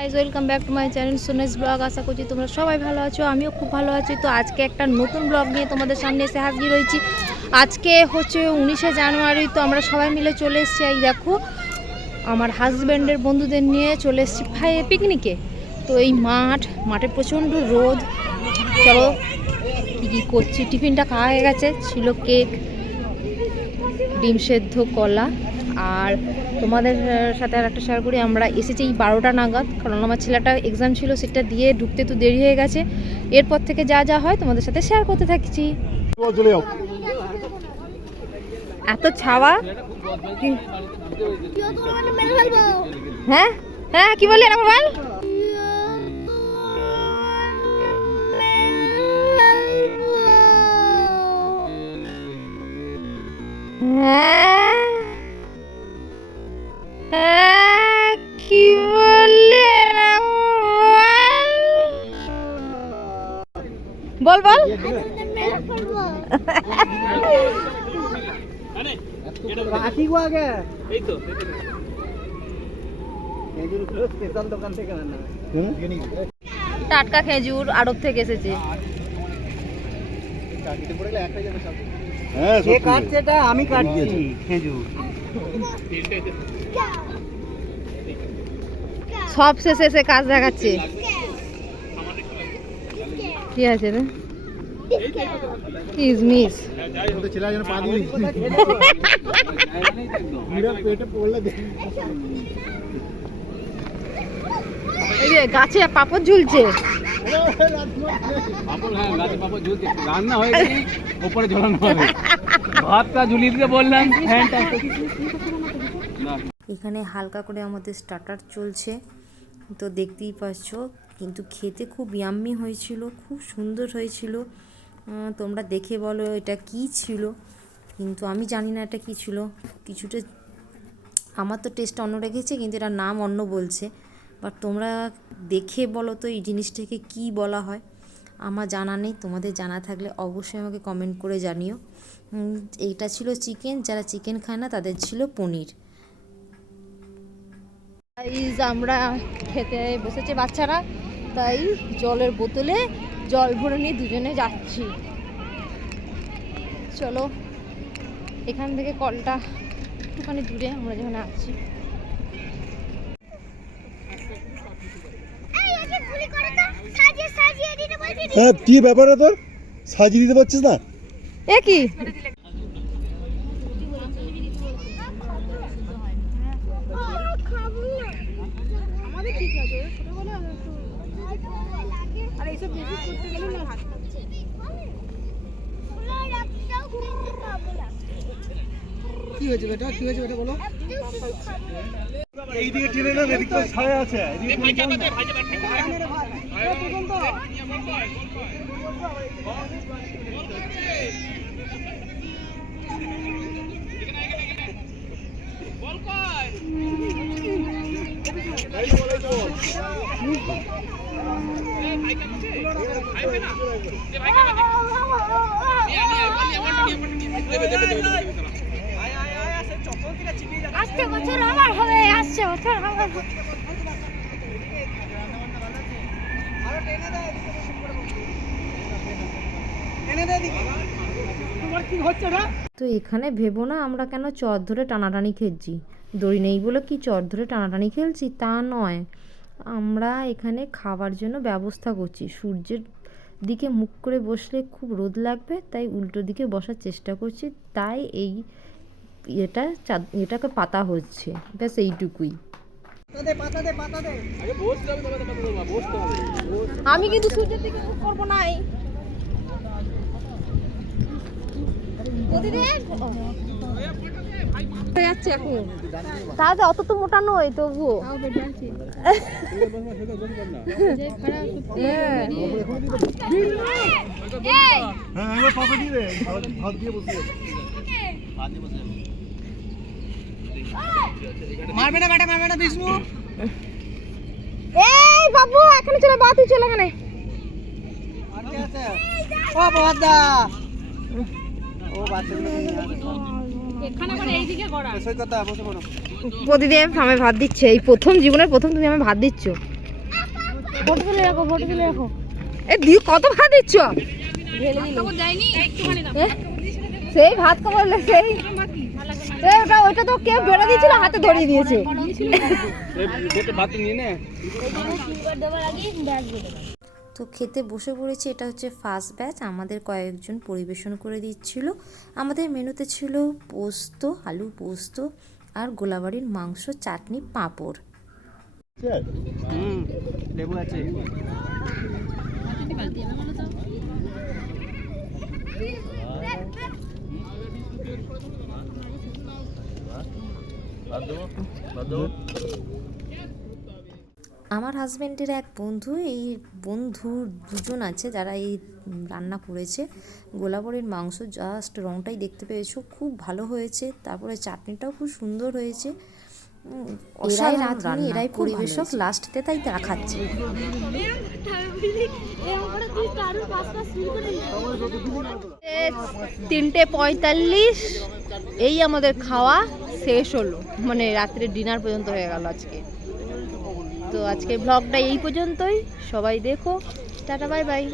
Guys welcome back to my channel সুনেস blog আশা করছি তোমরা সবাই ভালো আছো, আমিও খুব ভালো আছি। তো আজকে একটা নতুন ব্লগ নিয়ে তোমাদের সামনে এসে হাজির হয়েছি। আজকে হচ্ছে উনিশে জানুয়ারি, তো আমরা সবাই মিলে চলে এসেছি। এই দেখো, আমার হাজব্যান্ডের বন্ধুদের নিয়ে চলে এসেছি ভাই পিকনিকে তো এই মাঠ, মাঠে প্রচণ্ড রোদ। চলো, কী কী করছি, টিফিনটা খাওয়া হয়ে গেছে। ছিল কেক ডিম সেদ্ধ কলা আর তোমাদের সাথে আর একটা শেয়ার করি আমরা এসেছি এই বারোটা নাগাদ কারণ আমার ছেলেটা এক্সাম ছিল সেটা দিয়ে ঢুকতে তো দেরি হয়ে গেছে। এরপর থেকে যা যা হয় তোমাদের সাথে শেয়ার করতে থাকছি। এত ছাওয়া? হ্যাঁ? হ্যাঁ কি বললি? আমার বল বল। টাটকা খেজুর আড়ত থেকে এসেছে। হ্যাঁ আমি কাটছি খেজুর। সব শেষে এসে কাজ দেখাচ্ছে। কি আছে রে? যে গাছে পাপড় ঝুলছে। পাপড় হ্যাঁ গাছে পাপড় ঝুলছে। রান্না গেলে উপরে ঝোলানো হবে। ভাতটা ঝুলিয়ে দিতে বললাম। এখানে হালকা করে আমাদের স্টার্টার চলছে। তো দেখতেই পাচ্ছ কিন্তু খেতে খুব ইয়াম্মি হয়েছিল, খুব সুন্দর হয়েছিল। তোমরা দেখে বলো এটা কি ছিল। কিন্তু আমি জানি না এটা কি ছিল। কিছুটা, আমার তো টেস্ট অন্য রেখেছে, কিন্তু এটার নাম অন্য বলছে। বাট তোমরা দেখে বলো তো এই জিনিসটাকে কি বলা হয়। আমার জানা নেই, তোমাদের জানা থাকলে অবশ্যই আমাকে কমেন্ট করে জানিও। এইটা ছিল চিকেন যারা চিকেন খায় না, তাদের ছিল পনির। আমরা খেতে বসেছে, বাচ্চারা। তাই জলের বোতলে জল ভরে নিয়ে দুজনে যাচ্ছি। চলো এখান থেকে কলটা একটুখানি দূরে আমরা যেখানে আছি। হ্যাঁ কি ব্যাপার তোর? সাজিয়ে দিতে পারছিস না? এ কি? কি হয়েছে বেটা কি হয়েছে বেটা বলো এই দিকে টেনে না এদিকে তো ছায়া আছে এদিকে টেনে দাও না। আসছে বছর আমার হবে আসছে বছর আমার। তো এখানে ভেবো না, আমরা কেন চর ধরে টানাটানি খেলছি? দড়ি নেই বলে কি চর ধরে টানাটানি খেলছি? তা নয়। আমরা এখানে খাবার জন্য ব্যবস্থা করছি। সূর্যের দিকে মুখ করে বসলে খুব রোদ লাগবে, তাই উল্টো দিকে বসার চেষ্টা করছি। তাই এই এটা চাদ, এটাকে পাতা হচ্ছে। ব্যাস এইটুকুই। আমি কিন্তু সূর্যের দিকে মুখ করব নাই। প্রতিদিন? যাচ্ছে এখন। তাহলে অত তো মোটা নয় তবুও। দে ভাত ভাত দিয়ে বসে যাবে এই বাবু এখানে চলে বাতি চলে এখানে। ও বাবা ও বাচ্চাগুলো এখানে করে এইদিকে করা সই কথা বসে পড়ো। প্রতিদিন আমায় ভাত দিচ্ছে এই প্রথম জীবনের প্রথম তুমি আমায় ভাত দিচ্ছ। এ কত ভাত দিচ্ছ? সেই ভাত খাবার সেই। ওটা তো কেউ বেড়ে দিয়েছিল হাতে ধরিয়ে দিয়েছে। ভাত নিয়ে নে। তো খেতে বসে পড়েছি এটা হচ্ছে ফার্স্ট ব্যাচ আমাদের কয়েকজন পরিবেশন করে দিচ্ছিল। আমাদের মেনুতে ছিল পোস্ত আলু পোস্ত আর গোলাবাড়ির মাংস চাটনি পাঁপড়। লেবু আছে। আমার হাজব্যান্ডের এক বন্ধু এই বন্ধু দুজন আছে যারা এই রান্না করেছে। গোলাবরের মাংস জাস্ট রংটাই দেখতে পেয়েছ খুব ভালো হয়েছে। তারপরে চাটনিটাও খুব সুন্দর হয়েছে। এরাই রাঁধুনি এরাই পরিবেশক লাস্টতে তাই তারা খাচ্ছে। এ, তিনটে পঁয়তাল্লিশ এই আমাদের খাওয়া শেষ হলো। মানে রাত্রে ডিনার পর্যন্ত হয়ে গেল আজকে। তো আজকে ব্লগটা এই পর্যন্তই। সবাই দেখো। Tata bye bye